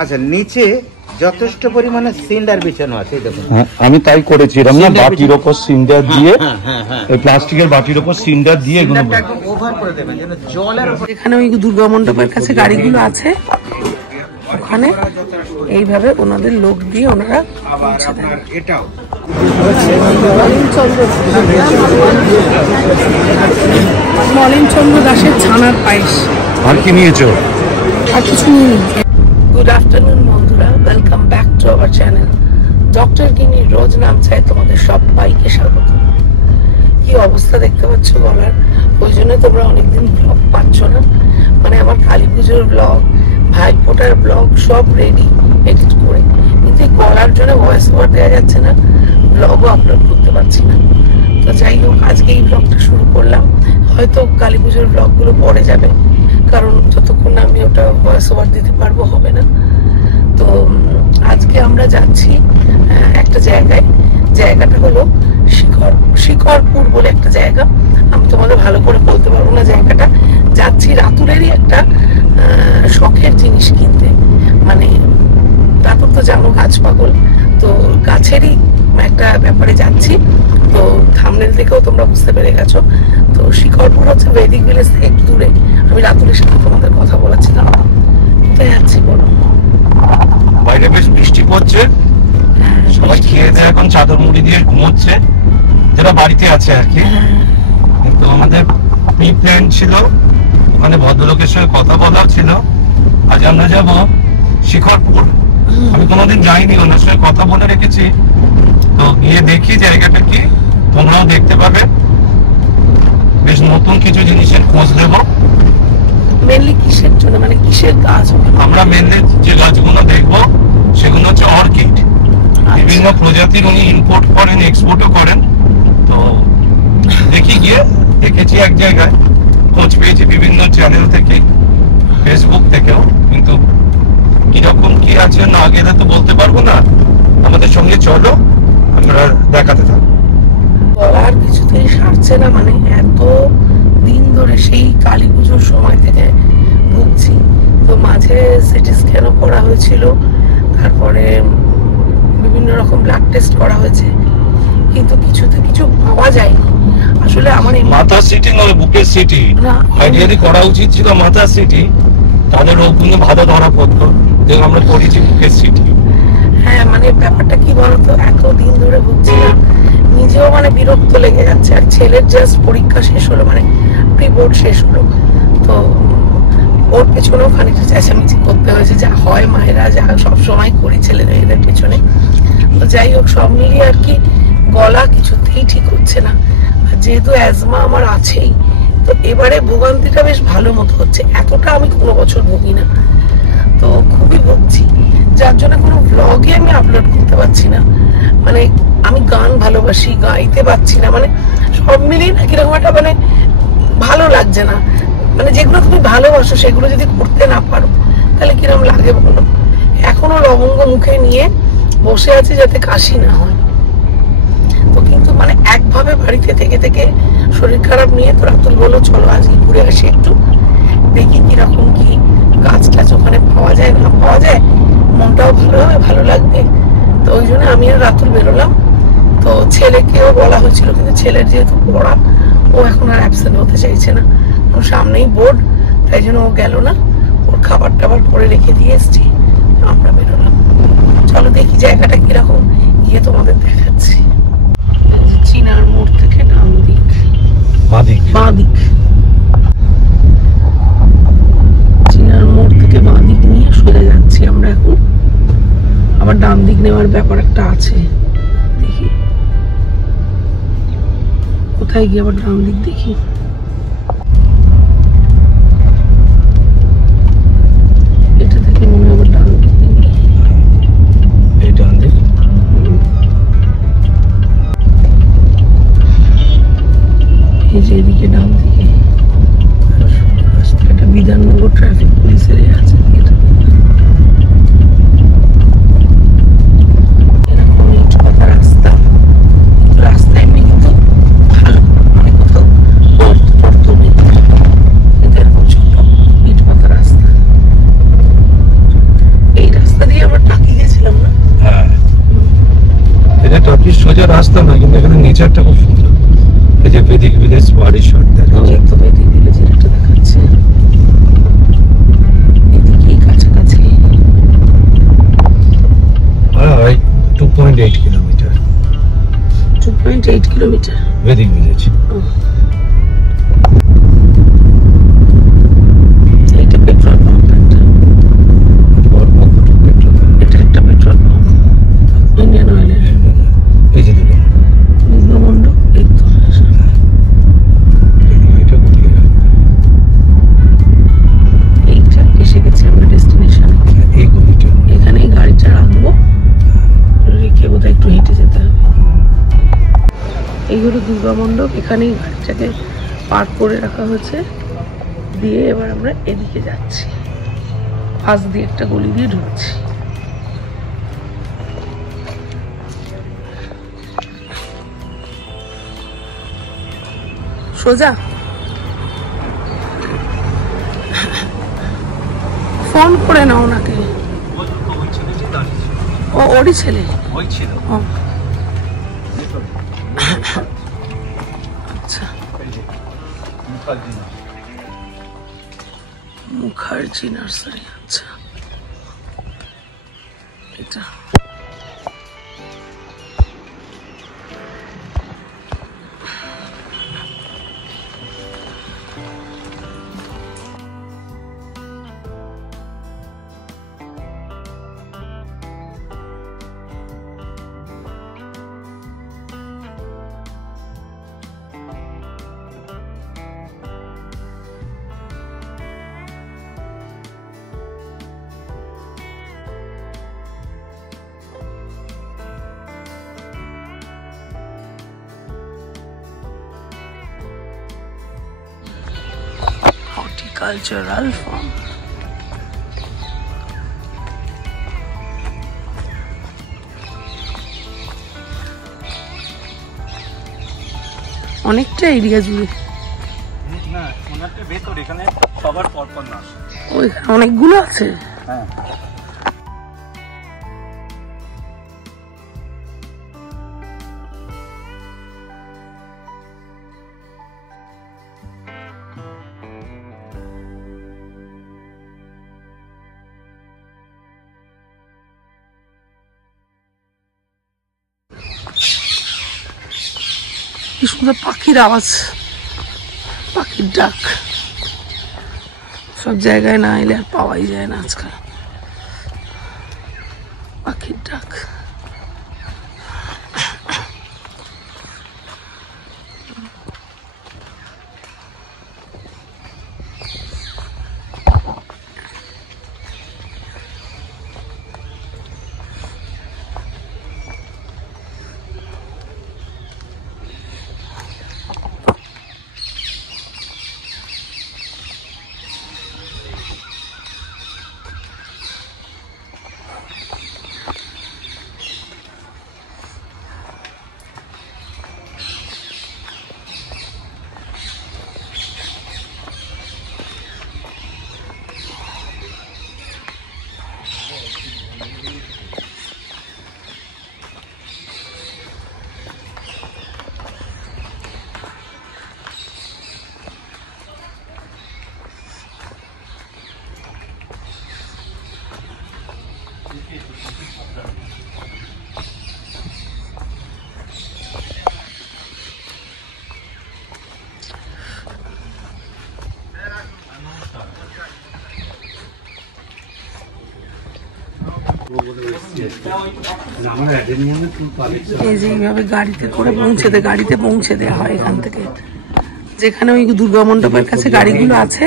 আচ্ছা, নিচে যথেষ্ট পরিমাণে সিন্ডার বিছানো আছে, দেখুন। আমি তাই করেছিলাম না, বাটির ওপর সিন্ডার দিয়ে, এই প্লাস্টিকের বাটির ওপর সিন্ডার দিয়ে এগুলো ওভার করে দেবেন যেন জলের উপর। এখানে ওই দুর্গা মণ্ডপের কাছে গাড়িগুলো আছে, ওখানে এইভাবে ওনাদের লোক দিয়ে ওনারা পৌঁছে দেন। এটাও মলিনচন্দ্র দাসের ছানার পায়েস। আর কি নিয়েছো? আর কিছু নিয়ে। গুড আফটারনুন বন্ধুরা, welcome back to our channel doctor Gini Rose নাম চাই। তোমাদের সবাইকে স্বাগত। কি অবস্থা দেখতে পাচ্ছ গলার, ওই জন্য তোমরা অনেকদিন ব্লগ পাচ্ছ না। মানে আমার কালী পুজোর ব্লগ, ভাইফোঁটার ব্লগ সব রেডি এডিট করে, কিন্তু এই গলার জন্য ভয়েস ওভার দেওয়া যাচ্ছে না, ব্লগও আপলোড করতে পারছি না। তো যাই হোক, আজকে এই ব্লগটা শুরু করলাম। হয়তো কালী পুজোর ব্লগগুলো পরে যাবে, কারণ যতক্ষণ না আমি ওটা ভয়েস ওভার দিতে পারবো হবে না। তো আজকে আমরা যাচ্ছি একটা জায়গায়, জায়গাটা হলো শিকরপুর বলে একটা জায়গা। আমি তোমাদের ভালো করে বলতে পারবো না জায়গাটা। যাচ্ছি রাতুরেরই একটা শখের জিনিস কিনতে। মানে রাতুর তো জানো গাছ পাগল, তো গাছেরই একটা ব্যাপারে যাচ্ছি। তো থাম্বনেল দেখেও তোমরা বুঝতে পেরে গেছো। তো শিকরপুর হচ্ছে বৈদিক ভিলেজ থেকে একটু দূরে। আমি রাতুরের সাথে তোমাদের কথা বলাচ্ছিলাম, তো যাচ্ছি। বলো, বাইরে বেশ বৃষ্টি পড়ছে, সবাই খেয়ে দিয়ে এখন চাদর মুড়ি দিয়ে ঘুমোচ্ছে, যারা বাড়িতে আছে আর কি। কিন্তু আমাদের প্রি প্ল্যান ছিল, ওখানে ভদ্রলোকের সঙ্গে কথা বলাও ছিল। আজ আমরা যাব শিকরপুর। আমি কোনোদিন যাইনি, ওনার সঙ্গে কথা বলে রেখেছি। তো গিয়ে দেখি জায়গাটা কি, তোমরাও দেখতে পাবে। বেশ নতুন কিছু জিনিসের খোঁজ দেব। মেনলি কিসের জন্য, মানে কিসের গাছ? আমরা মেনলি যে গাছগুলো দেখবো সেগুলো হচ্ছে অর্কিড। বিভিন্ন প্রজাতির উনি ইম্পোর্ট করেন, এক্সপোর্টও করেন। তো দেখি গিয়ে, দেখেছি এক জায়গায়, খোঁজ পেয়েছি বিভিন্ন চ্যানেল থেকে, ফেসবুক থেকেও। কিন্তু কিরকম কি আছে না গেলে তো বলতে পারবো না। আমাদের সঙ্গে চলো, আমরা দেখাতে থাকবো। বলার কিছুতেই সারছে না, মানে এত দিন ধরে সেই কালী পুজোর সময় থেকে ভুগছি। তো মাঝে সিটি স্ক্যানও করা হয়েছিল, তারপরে বিভিন্ন রকম ব্লাড টেস্ট করা হয়েছে, কিন্তু কিছুতে কিছু পাওয়া যায়নি। আসলে আমার মাথা সিটি নয়, বুকের সিটি আইডিয়ালি করা উচিত ছিল। মাথা সিটি, তাহলে রোগগুলো ভালো ধরা পড়তো। যেগুলো আমরা করেছি বুকের সিটি। হ্যাঁ, মানে ব্যাপারটা কি বলতো, এতদিন ধরে ভুগছিলাম, নিজেও মানে বিরক্ত লেগে যাচ্ছে। আর ছেলের জাস্ট পরীক্ষা শেষ হলো, মানে প্রি বোর্ড শেষ হলো। তো ওর পেছনেও খানিকটা চেঁচামেচি করতে হয়েছে, যা হয় মায়েরা যা সবসময় করি ছেলে মেয়েদের পেছনে। তো যাই হোক, সব মিলিয়ে আর কি গলা কিছুতেই ঠিক হচ্ছে না। আর যেহেতু অ্যাজমা আমার আছেই, তো এবারে ভোগান্তিটা বেশ ভালো মতো হচ্ছে। এতটা আমি কোনো বছর ভুগি না, তো খুবই ভুগছি, যার জন্য কোনো ব্লগে আমি আপলোড করতে পারছি না। মানে আমি গান ভালোবাসি, গাইতে পারছি না, মানে সব মিলিয়ে না কিরকম একটা মানে ভালো লাগছে না। মানে যেগুলো তুমি ভালোবাসো সেগুলো যদি করতে না পারো তাহলে কিরকম লাগে বলো। এখনো লবঙ্গ মুখে নিয়ে বসে আছি যাতে কাশি না হয়। তো কিন্তু মানে একভাবে বাড়িতে থেকে থেকে শরীর খারাপ নিয়ে তো রাতুল বলো চলো আজকে ঘুরে আসি একটু, দেখি কিরকম কি গাছ টাছ ওখানে পাওয়া যায় না পাওয়া যায়, মনটাও ভালো হবে, ভালো লাগবে। তো ওই জন্য আমি আর রাতুল বেরোলাম। তো ছেলেকেও বলা হয়েছিল, কিন্তু ছেলের যেহেতু পড়া, ও এখন আর অ্যাবসেন্ট হতে চাইছে না। সামনেই বোর্ড, তাই জন্য ও গেল না। ওর খাবার টাবার করে রেখে দিয়ে এসছি, আমরা বেরোলাম। চলো দেখি জায়গাটা কিরকম, গিয়ে তোমাদের দেখাচ্ছি। চিনার মোড় থেকে ডান দিক, বাঁ দিক, চিনার মোড় থেকে বাঁ দিক নিয়ে সোজা যাচ্ছি আমরা এখন। আবার ডান দিক নেওয়ার ব্যাপার একটা আছে, দেখি কোথায় গিয়ে আবার ডান দিক দেখি। এটা থেকে মনে হয় আবার ডান দিক, এই ডান দিক। এই যে এদিকে ডান দিকে এটা বিধাননগর ট্রাফিক পুলিশের আছে। এরকম ইট পাতা রাস্তা, রাস্তা এমনি কিন্তু ভালো, মানে কোথাও সোজা রাস্তা না, কিন্তু এখানে নেচারটা খুব সুন্দর। এই যে বেদিক ভিলেজ বাড়ির শট দেখাচ্ছে, তো বেদিক ভিলেজের একটা দেখাচ্ছে এদিকেই কাছাকাছি। 2.8 কিলোমিটার 2.8 কিলোমিটার বেদিক ভিলেজ। এটা পেট্রোল পাম্প, এটা একটা পেট্রোল পাম্প ইন্ডিয়ান অয়েলের। এই যে দুর্গামণ্ডপ, এই তো এইটা এসে গেছি আমরা ডেস্টিনেশনে। এখানেই গাড়িটা রাখবো, রেখে বোধহয় একটু হেঁটে যেতে হবে। এই হলো দুর্গামণ্ডপ, এখানেই গাড়িটাকে পার্ক করে রাখা হয়েছে। দিয়ে এবার আমরা এদিকে যাচ্ছি, পাশ দিয়ে একটা গলি দিয়ে ঢুকছি। সোজা ফোন করে নাও ওনাকে। ও ওরই ছেলে ও। আচ্ছা, মুখার্জি নার্সারি। আচ্ছা, এটা হর্টিকালচারাল ফার্ম। অনেকটা এরিয়া জুড়ে ওইখানে অনেকগুলো আছে। কি সুন্দর পাখির আওয়াজ, পাখির ডাক। সব জায়গায় না এলে আর পাওয়াই যায় না আজকাল পাখির ডাক। এই যে এইভাবে গাড়িতে করে গাড়িতে পৌঁছে দেওয়া হয় এখান থেকে, যেখানে ওই দুর্গা মণ্ডপের কাছে গাড়িগুলো আছে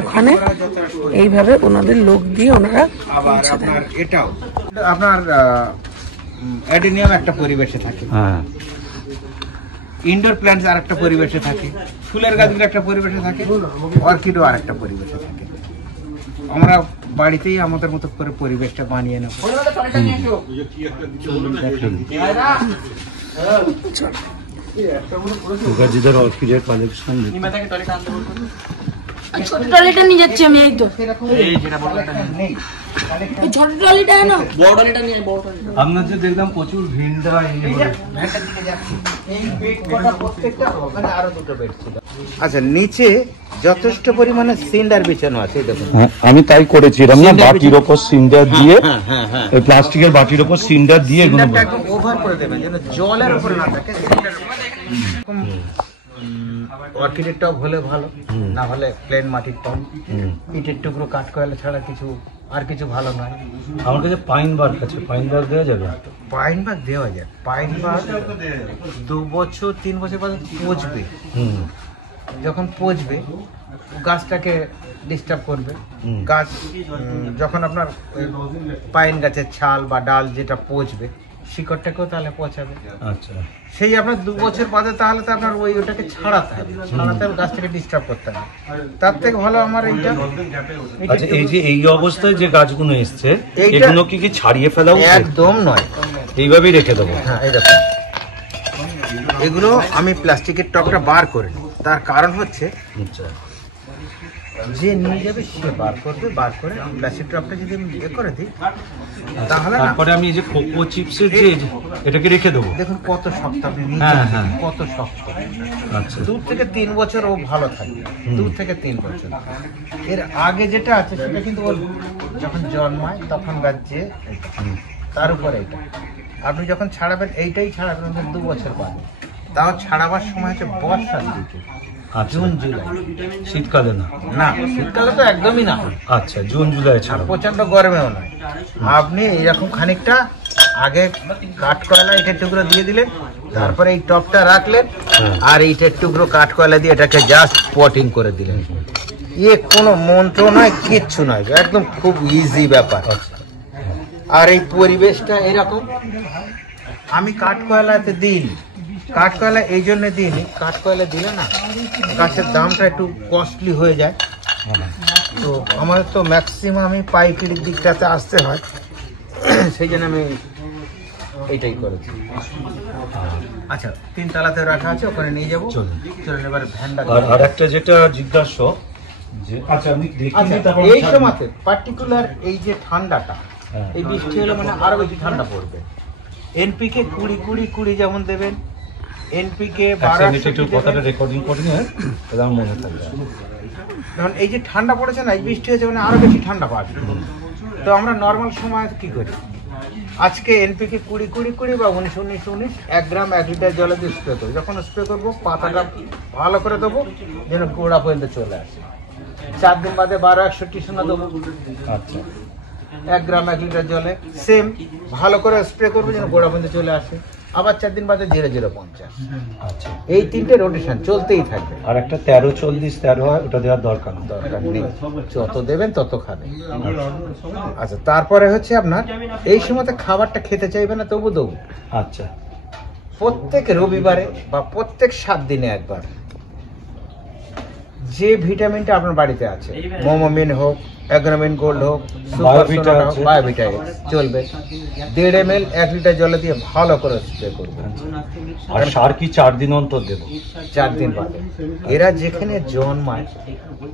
ওখানে এইভাবে ওনাদের লোক দিয়ে ওনারা পৌঁছে দেন। এটাও আপনার অ্যাডেনিয়াম একটা পরিবেশে থাকে, ইনডোর প্ল্যান্টস আর একটা পরিবেশে থাকে, ফুলের গাছগুলো একটা পরিবেশে থাকে, অর্কিডও আর একটা পরিবেশে থাকে। আমরা বাড়িতেই আমাদের মতো করে পরিবেশটা বানিয়ে নেব। আর ছোট ট্রলিটা নিয়ে যাচ্ছি আমি, এই তো এই যেটা বললাম এটা নেই। এই ছোট ট্রলিটা এনো, বড় ট্রলিটা নিয়ে, বড় ট্রলিটা। আপনার যে দেখলাম প্রচুর ভিড়টা ভ্যানটার দিকে যাচ্ছি। এই বেড কটা প্রত্যেকটা, ওখানে আরো দুটো বেড ছিল। আচ্ছা, নিচে যথেষ্ট পরিমাণে সিন্ডার বিছানো আছে, এই দেখুন। আমি তাই করেছিলাম না, সিন্ডার বাটির ওপর সিন্ডার দিয়ে, হ্যাঁ হ্যাঁ, ওই প্লাস্টিকের বাটির ওপর সিন্ডার দিয়ে এগুলো সিন্ডারটা একদম ওভার করে দেবেন যেন জলের উপরে না থাকে। অর্কিডের টব হলে ভালো, না হলে প্লেন মাটির টব। ইটের টুকরো কাঠ কয়লা ছাড়া কিছু আর কিছু ভালো নয়। আমার কাছে পাইন বার্গ আছে, পাইন বার্গ দেওয়া যাবে? পাইন বাগ দেওয়া যায়। পাইন বাগ 2 বছর 3 বছর পর পচবে। যখন পচবে গাছটাকে ডিস্টার্ব করবে। গাছ যখন আপনার পাইন গাছের ছাল বা ডাল যেটা পচবে, শিকড়টাকেও তাহলে পচাবে। আচ্ছা, সেই আপনার 2 বছর বাদে তাহলে তো আপনার ওটাকে ছাড়াতে হবে, গাছটাকে ডিস্টার্ব করতে হবে। তার থেকে ভালো আমার এইটা। আচ্ছা, এই যে এই অবস্থায় যে গাছগুলো এসছে, এইটা এগুলো কি ছাড়িয়ে ফেলা উচিত? একদম নয়, এইভাবেই রেখে দেবো। হ্যাঁ, এই দেখুন, এগুলো আমি প্লাস্টিকের টবটা বার করে নিই। তার কারণ হচ্ছে আচ্ছা, যে নিয়ে যাবে সে বার করবে, বার করে প্লাস্টিক টবটা যদি আমি ইয়ে করে দিই তাহলে তারপরে আমি এই যে কোকো চিপসের যে এটাকে রেখে দেবো। দেখুন কত শক্ত, আপনি হ্যাঁ। কত শক্ত। আচ্ছা, 2 থেকে 3 বছর ও ভালো থাকবে। 2 থেকে 3 বছর। এর আগে যেটা আছে সেটা কিন্তু ওর যখন জন্মায় তখন গাছে, তার উপরে এটা আপনি যখন ছাড়াবেন এইটাই ছাড়াবেন 2 বছর বাদে। তাও ছাড়াবার সময় হচ্ছে বর্ষার দিকে, জুন জুলাই, শীতকালে না? না, শীতকালে তো একদমই না। আচ্ছা, জুন জুলাই ছাড়া, প্রচন্ড গরমেও নয়। আপনি এইরকম খানিকটা আগে কাঠ কয়লা ইটের টুকরো দিয়ে দিলেন, তারপরে এই টপটা রাখলেন, আর ইটের টুকরো কাঠ কয়লা দিয়ে এটাকে জাস্ট পটিং করে দিলেন। কোনো মন্ত্র নয়, কিচ্ছু নয়, একদম খুব ইজি ব্যাপার। আর এই পরিবেশটা এরকম। আমি কাঠ কয়লাতে দিই, কাঠ কয়লা এই জন্য দিইনি, কাঠ কয়লা দিলে না গাছের দামটা একটু কস্টলি হয়ে যায়। তো আমার তো ম্যাক্সিমাম আমি পাইকারির দিকটাতে আসতে হয়, সেই জন্য আমি এইটাই করেছি। আচ্ছা, 3 তলাতে রাখা আছে, ওখানে নিয়ে যাবো। চলুন এবার ভ্যানটা। আর একটা যেটা জিজ্ঞাসা যে, আচ্ছা আমি দেখিনি, তারপর এই সময়তে পার্টিকুলার এই যে ঠান্ডাটা, এই বৃষ্টি হলে মানে আরো বেশি ঠান্ডা পড়বে। এনপিকে 20 যেমন দেবেন, এনপিকে 12 কথাটা রেকর্ডিং করে নিয়ে আমার মনে থাকবে। কারণ এই যে ঠান্ডা পড়েছে না, এই বৃষ্টি হয়েছে মানে আরো বেশি ঠান্ডা পাবে। তো আমরা নর্মাল সময় কি করি, আজকে এনপিকে 20 বা 19 1 গ্রাম 1 লিটার জলে দিয়ে স্প্রে করি। যখন স্প্রে করবো পাতাটা ভালো করে দেবো যেন গোড়া পর্যন্ত চলে আসে। 4 দিন বাদে 1261 সোনা দেবো। আচ্ছা, 1 গ্রাম 1 লিটার জলে সেম ভালো করে স্প্রে করবো যেন গোড়া পর্যন্ত চলে আসে। আবার 4 দিন বাদে 0.050। আচ্ছা, এই 3টে রোটেশন চলতেই থাকবে। আর একটা 13-40-13 হয়, ওটা দেওয়ার দরকার না। দরকার নেই, যত দেবেন তত খাবেন। আচ্ছা, তারপরে হচ্ছে আপনার এই সময়তে খাবারটা খেতে চাইবে না, তবু দেবো। আচ্ছা, প্রত্যেক রবিবারে বা প্রত্যেক 7 দিনে একবার যে ভিটামিনটা আপনার বাড়িতে আছে, মোমোমিন হোক, অ্যাগ্রোমিন গোল্ড হোক, বায়োভিটা আছে, বায়োভিটা চলবে। 1.5 ml 1 লিটার জলে দিয়ে ভালো করে স্প্রে করবে। আর সার কি 4 দিন অন্তর দেবো? 4 দিন বাদে। এরা যেখানে জন্মায়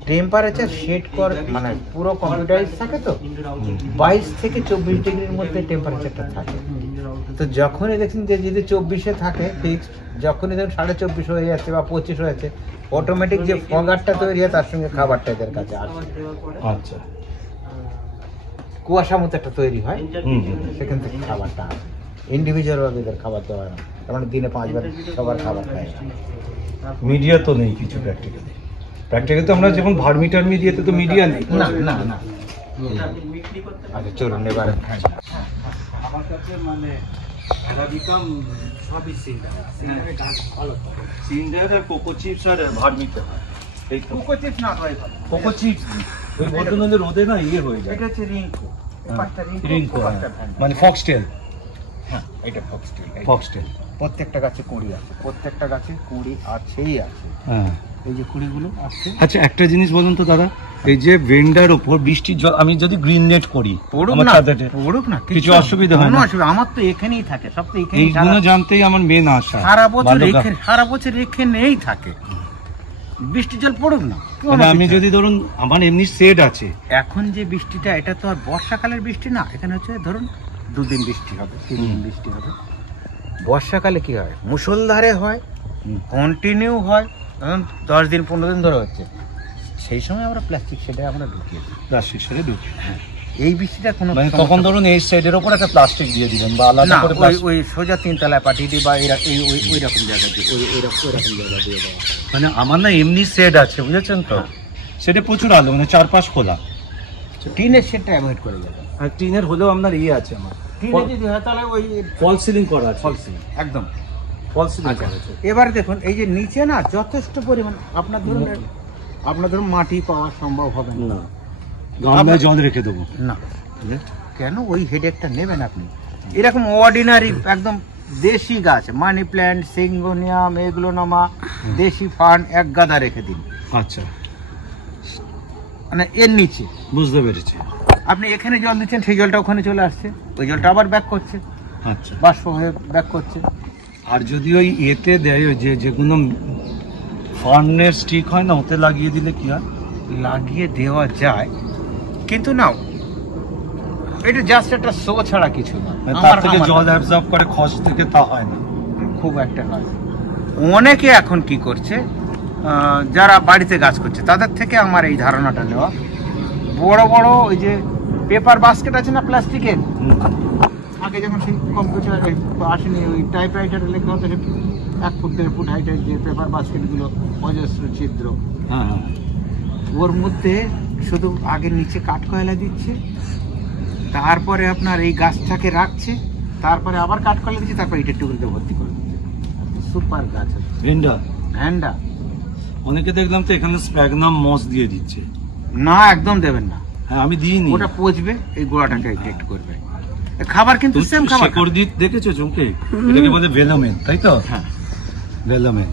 টেম্পারেচার সেট করে, মানে পুরো কম্পিউটারাইজ থাকে, তো 22 থেকে 24 ডিগ্রির মধ্যে টেম্পারেচারটা থাকে। তো যখনই দেখছেন যে যদি 24-এ থাকে ফিক্সড, যখনই দেখুন 24.5 হয়ে যাচ্ছে বা 25 হয়েছে, অটোমেটিক যে ফগারটা তৈরি হয় তার সঙ্গে খাবারটা এদের কাছে আসে। আচ্ছা, কুয়াশা মতো একটা তৈরি হয়, সেখান থেকে খাবারটা আসে। ইন্ডিভিজুয়াল ভাবে এদের খাবার দেওয়া হয় না, তার মানে দিনে 5 বার সবার খাবার খায়। মিডিয়া তো নেই কিছু প্র্যাকটিক্যালি তো আমরা যেমন ভার্মি টার্মি দিয়েতে তো মিডিয়া নেই। না না না। আচ্ছা, চলুন এবার আমার কাছে মানে সবই সিন্ডার আর কোকো চিপস আর ভার্মিটা। এই কোকো চিপস না হয় ভালো, কোকো চিপস ওই বর্তমানে রোদে না ইয়ে হয়ে যায়। এটা হচ্ছে রিঙ্কো, রিঙ্কো মানে ফক্সটেল। হ্যাঁ, এটা ফক্সটেল। ফক্সটেল প্রত্যেকটা গাছে কুঁড়ি আছে, প্রত্যেকটা গাছে কুঁড়ি আছেই আছে। হ্যাঁ, এই যে কুঁড়িগুলো আসছে। আচ্ছা, একটা জিনিস বলুন তো দাদা, এই যে ভেন্ডার ওপর বৃষ্টির জল আমি যদি গ্রিন নেট করি, পড়ুক না, কিছু অসুবিধা হয় না? আমার তো এখানেই থাকে, সব তো এখানেই। এইগুলো জানতেই আমার মেন আশা। সারা বছর রেখে নেই থাকে। বৃষ্টির জল পড়ুক না, মানে আমি যদি ধরুন আমার এমনি সেট আছে, এখন যে বৃষ্টিটা এটা তো আর বর্ষাকালের বৃষ্টি না, এখানে হচ্ছে ধরুন 2 দিন বৃষ্টি হবে, 3 দিন বৃষ্টি হবে। বর্ষাকালে কি হয়, মুষলধারে হয়, কন্টিনিউ হয়, ধরুন 10 দিন 15 দিন ধরে হচ্ছে, সেই সময় আমরা প্লাস্টিক শেডে আমরা ঢুকিয়েছি। প্লাস্টিক সেরে ঢুকে, এই বৃষ্টিটা কোনো মানে তখন ধরুন এই সাইডের ওপর একটা প্লাস্টিক দিয়ে দিবেন বা আলাদা করে ওই সোজা 3 তলায় পাঠিয়ে দিই বা ওই রকম জায়গা দিয়ে ওই রকম জায়গা দিয়ে দেওয়া। মানে আমার না এমনি সেট আছে, বুঝেছেন তো, সেটা প্রচুর আলো, মানে 4-5 খোলা। টিনের শেডটা অ্যাভয়েড করে যাবেন। আর টিনের হলেও আপনার ইয়ে আছে, আমার টিনে যদি হয় তাহলে ওই ফল সিলিং করা আছে, ফল সিলিং একদম ফল সিলিং আচ্ছা। করা আছে। এবার দেখুন এই যে নিচে না যথেষ্ট পরিমাণ আপনার ধরুন মাটি পাওয়া সম্ভব হবে না, গামলায় জল রেখে দেবো না কেন, ওই হেডেকটা নেবেন আপনি। এরকম অর্ডিনারি একদম দেশি গাছ, মানি প্ল্যান্ট, সিঙ্গোনিয়াম, এগুলোনামা, দেশি ফার্ন 1 গাদা রেখে দিন। আচ্ছা, মানে এর নিচে বুঝতে পেরেছি। আপনি এখানে জল দিচ্ছেন, সেই জলটা ওখানে চলে আসছে, ওই জলটা আবার ব্যাক করছে, আচ্ছা, বাষ্প হয়ে ব্যাক করছে। আর যদি ওই এতে দেয়, ওই যেগুলো ফার্নের স্টিক হয় না, ওতে লাগিয়ে দিলে কি হয়? লাগিয়ে দেওয়া যায়, কিন্তু না এটা জাস্ট একটা শো ছাড়া কিছু না। মানে তার থেকে জল অ্যাবজর্ব করে, খস থেকে তা হয় না, খুব একটা নয়। অনেকে এখন কি করছে, যারা বাড়িতে গাছ করছে তাদের থেকে আমার এই ধারণাটা নেওয়া, বড় বড় ওই যে পেপার বাস্কেট আছে না প্লাস্টিকের, আগে যখন সেই কম্পিউটার আসেনি, ওই টাইপরাইটারে লেখা হতো 1 ফুট 1.5 ফুট হাইটের যে পেপার বাস্কেটগুলো, অজস্র ছিদ্র, হ্যাঁ হ্যাঁ, ওর মধ্যে শুধু আগে নিচে কাঠকয়লা দিচ্ছে, তারপরে আপনার এই গাছটাকে রাখছে, তারপরে আবার কাঠকয়লা দিচ্ছে, তারপরে ইটের টুকরোতে ভর্তি করে দিচ্ছে। সুপার গাছ ভ্যান্ডা। অনেকে দেখলাম তো এখানে স্প্যাগনাম মস দিয়ে দিচ্ছে। না, একদম দেবেন না। হ্যাঁ, আমি দিইনি। ওটা পচবে, এই গোড়াটাকে ইফেক্ট করবে। খাবার কিন্তু সেম খাবার। শেকড় দিয়ে দেখেছো চোখে, এটাকে বলে ভেলোমেন, তাই তো? হ্যাঁ, ভেলোমেন।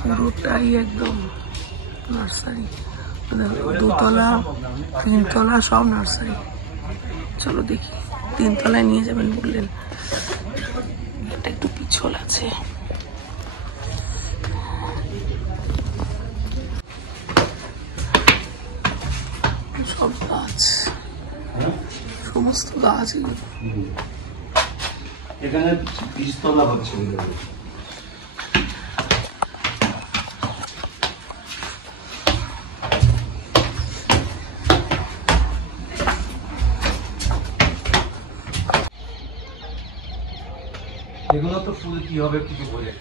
পুরোটাই একদম নার্সারি, 2 তলা 3 তলা সব নার্সারি। চলো দেখি, 3 তলায় নিয়ে যাবেন বললেন, এটা একটু পিছল আছে। সব গাছ, সমস্ত গাছ, এখানে 20 তলা হচ্ছে। এগুলো তো ফুল কি হবে কিছু বলে,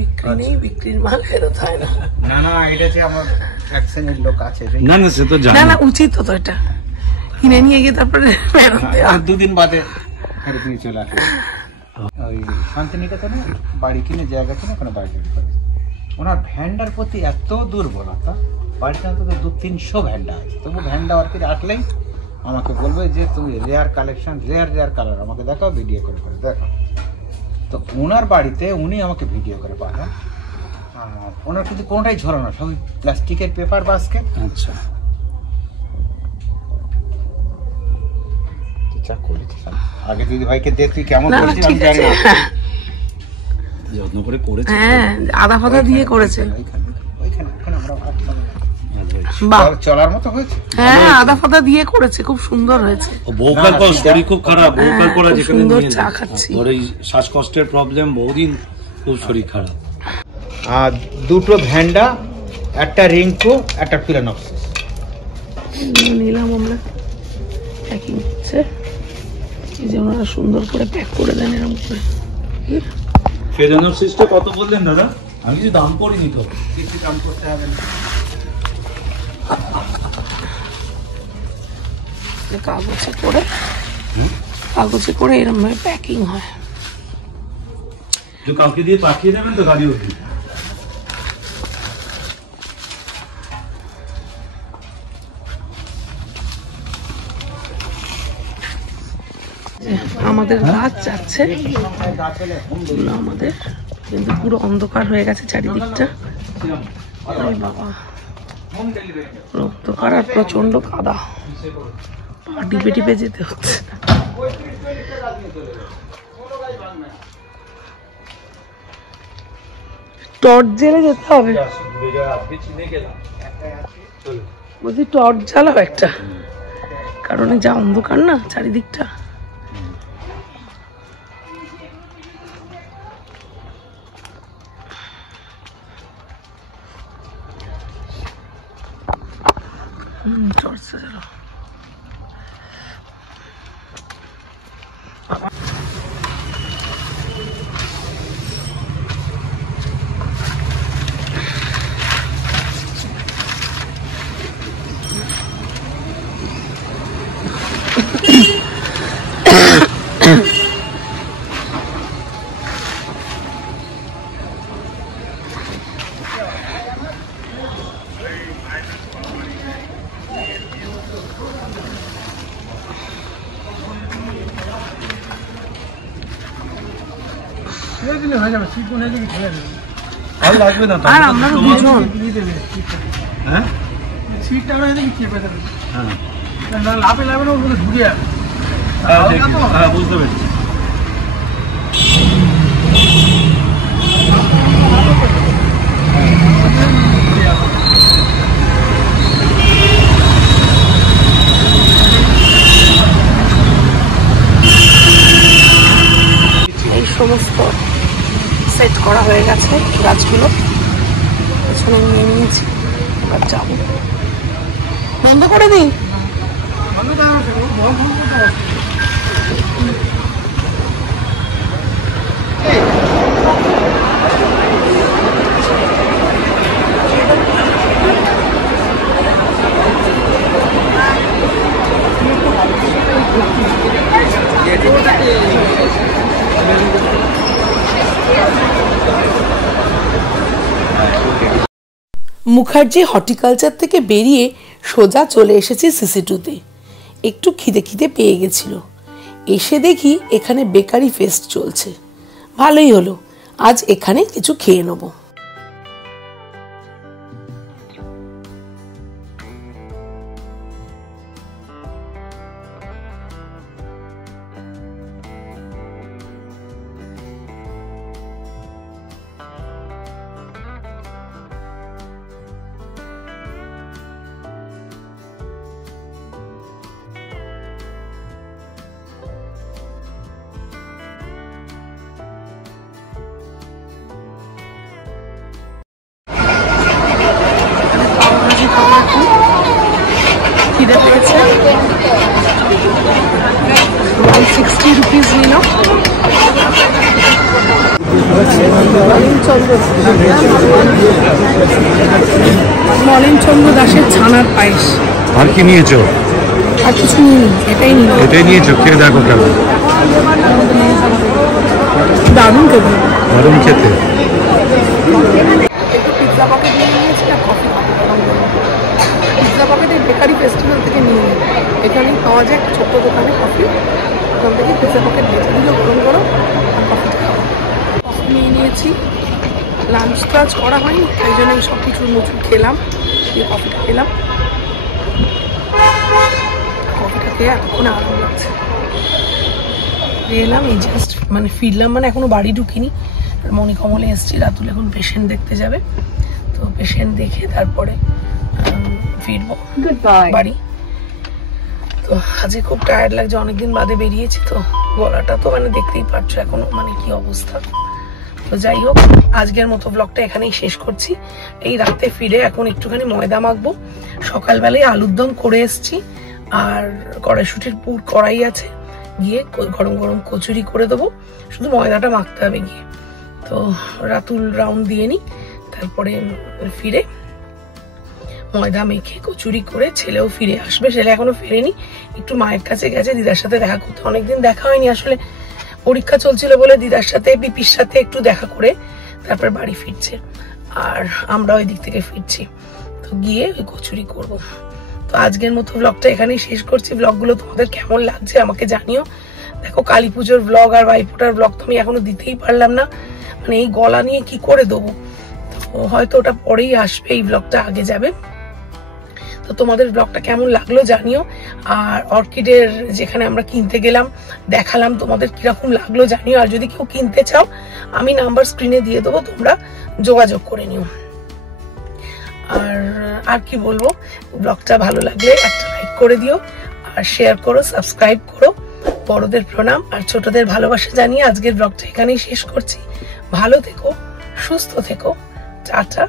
বিক্রি নেই, বিক্রির মাল ফেরত হয় না। না এটা হচ্ছে আমার এক শ্রেণীর লোক আছে, না সে তো না না, উচিত তো এটা কিনে নিয়ে গিয়ে তারপরে ফেরত দেওয়া। 2 দিন বাদে ফেরত নিয়ে চলে আসে। ওই শান্তিনিকেতনে বাড়ি কিনে জায়গা কিনে ওখানে বাড়ি তৈরি করে। ওনার ভ্যান্ডার প্রতি এত দুর্বলতা, বাড়িতে অন্তত 200-300 ভ্যান্ডা আছে, তবু ভ্যান্ডা অর্কিড আঁকলেই আমাকে বলবে যে তুমি রেয়ার কালেকশন, রেয়ার কালার আমাকে দেখাও, ভিডিও করে দেখাও। তো ওনার বাড়িতে উনি আমাকে ভিডিও করে পাঠান, ওনার কিন্তু কোনোটাই ঝরানো, সবই প্লাস্টিকের পেপার বাস্কেট। আচ্ছা, আগে দিদি ভাইকে দে, তুই কেমন করছিস আমি জানি না, যত্ন করে করেছে। হ্যাঁ, আদা ফাদা দিয়ে করেছে, ওইখানে আমরা বাহ, চলার মতো হয়েছে। হ্যাঁ আদা ফাদা দিয়ে করেছে, খুব সুন্দর হয়েছে। বউকার পর শরীর খুব খারাপ, বউকার পর খুব যেখানে সুন্দর চা খাচ্ছি। ধর এই শ্বাসকষ্টের প্রবলেম, বহুদিন খুব শরীর খারাপ। আর 2টো ভ্যান্ডা, একটা রিঙ্কু, একটা ফিলানক্সিস নিলাম আমরা। প্যাকিং হচ্ছে, এই যে ওনারা সুন্দর করে প্যাক করে দেন এরকম করে। ফেজানোসিসটা কত বললেন দাদা? আমি কিছু দাম করিনি তো। কিছু দাম করতে হবে না। কাগজে করে এরকম ভাবে প্যাকিং হয়। কাউকে দিয়ে পাঠিয়ে দেবেন তো গাড়ি অবধি? আমাদের গাছ যাচ্ছে, আমাদের কিন্তু পুরো অন্ধকার হয়ে গেছে চারিদিকটা। বাবা, রক্তকার আর প্রচন্ড কাদা, টিপে টিপে যেতে হচ্ছে। টর্চ জেলে যেতে হবে, বলছি টর্চ জ্বালাও একটা, কারণ যা অন্ধকার না চারিদিকটা। টর্চ জ্বালাও। আর আমরা তো দুজন, বুঝতে পেরেছি। এই সমস্ত সেট করা হয়ে গেছে, গাছগুলো পেছনে নিয়ে নিয়েছি, এবার যাবো। বন্ধ করে দিই। মুখার্জি হর্টিকালচার থেকে বেরিয়ে সোজা চলে এসেছি সিসি2তে। একটু খিদে খিদে পেয়ে গেছিল, এসে দেখি এখানে বেকারি ফেস্ট চলছে। ভালোই হলো, আজ এখানে কিছু খেয়ে নেবো। খিদে পেয়েছে, 160 রুপিস নিল। মলিনচন্দ্র দাসের ছানার পায়েস। আর কি নিয়েছো? আর কিছু নিইনি, এটাই নিল। এটাই নিয়েছো, খেয়ে দেখো কেমন। দারুণ খেতে, দারুণ খেতে। পিৎজা পকেট নিয়ে নিয়েছি না কফি। পিৎজা পকেটের বেকারি ফেস্টিভ্যাল থেকে নিয়ে নিই, এখানেই পাওয়া যায় ছোট্ট দোকানে কফি, ওখান থেকে পিৎজা পকেট বেঁচে দিল গরম গরম, আর কফিটা খাওয়া। কফি নিয়ে নিয়েছি, লাঞ্চ তো আজ করা হয়নি, তাই জন্য আমি সব কিছু নতুন খেলাম, দিয়ে কফিটা খেলাম। কফিটা খেয়ে এতক্ষণ আরাম লাগছে। এলাম এই জাস্ট মানে ফিরলাম, মানে এখনো বাড়ি ঢুকিনি। মণিকমলে এসছি, রাতুল এখন পেশেন্ট দেখতে যাবে, তো পেশেন্ট দেখে তারপরে ফিরবো বাড়ি। তো আজকে খুব টায়ার্ড লাগছে, অনেকদিন বাদে বেরিয়েছি তো, গলাটা তো মানে দেখতেই পারছো এখনো মানে কি অবস্থা। তো যাই হোক, আজকের মতো ব্লগটা এখানেই শেষ করছি। এই রাতে ফিরে এখন একটুখানি ময়দা মাখবো। সকালবেলায় আলুর দম করে এসছি, আর কড়াইশুটির পুর কড়াই আছে, গিয়ে গরম গরম কচুরি করে দেবো, শুধু ময়দাটা মাখতে হবে গিয়ে। তো রাতুল রাউন্ড দিয়ে নি, তারপরে ফিরে ময়দা মেখে কচুরি করে ছেলেও ফিরে আসবে। ছেলে এখনো ফেরেনি, একটু মায়ের কাছে গেছে দিদার সাথে দেখা করতে, অনেকদিন দেখা হয়নি আসলে, পরীক্ষা চলছিল বলে দিদার সাথে পিপির সাথে একটু দেখা করে তারপর বাড়ি ফিরছে, আর আমরা ওই দিক থেকে ফিরছি। তো গিয়ে ওই কচুরি করব। তো আজকের মতো ব্লগটা এখানেই শেষ করছি। ব্লগগুলো তোমাদের কেমন লাগছে আমাকে জানিও। দেখো, কালী পুজোর ব্লগ আর ভাইফোঁটার ব্লগ তো আমি এখনো দিতেই পারলাম না, মানে এই গলা নিয়ে কি করে দেবো। তো হয়তো ওটা পরেই আসবে, এই ব্লগটা আগে যাবে। তো তোমাদের ব্লগটা কেমন লাগলো জানিও। আর অর্কিডের যেখানে আমরা কিনতে গেলাম দেখালাম, তোমাদের কিরকম লাগলো জানিও। আর যদি কেউ কিনতে চাও আমি নাম্বার স্ক্রিনে দিয়ে দেবো, তোমরা যোগাযোগ করে নিও। আর কি বলবো, ব্লগটা ভালো লাগলে একটা লাইক করে দিও, আর শেয়ার করো, সাবস্ক্রাইব করো। বড়দের প্রণাম আর ছোটদের ভালোবাসা জানিয়ে আজকের ব্লগটা এখানেই শেষ করছি। ভালো থেকো, সুস্থ থেকো, টাটা।